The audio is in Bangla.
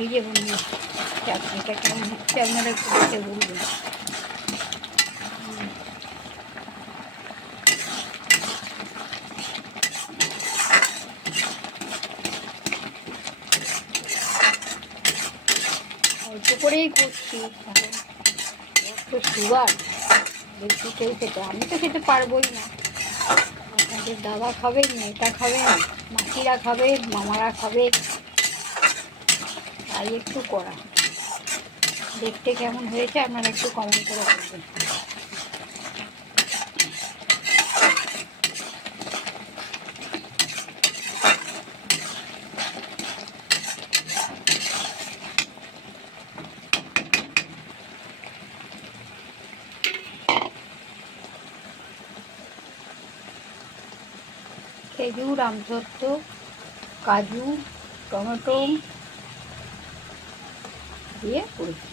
এই যে বন্ধু, চাটনিটা কেমন হচ্ছে আপনারা একটু দেখে বলবেন। অল্প করেই করছি, কারণ তো সুগার, বেশি কেউ খেতে, আমি তো খেতে পারবোই না। আপনাদের দাদা খাবে, মেয়েটা খাবে, মাসিরা খাবে, মামারা খাবে, তাই একটু করা। দেখতে কেমন হয়েছে আপনারা একটু কমেন্ট করে বলবেন। খেজুর, আমসত্ত্ব, কাজু, টমেটো দিয়ে করেছি।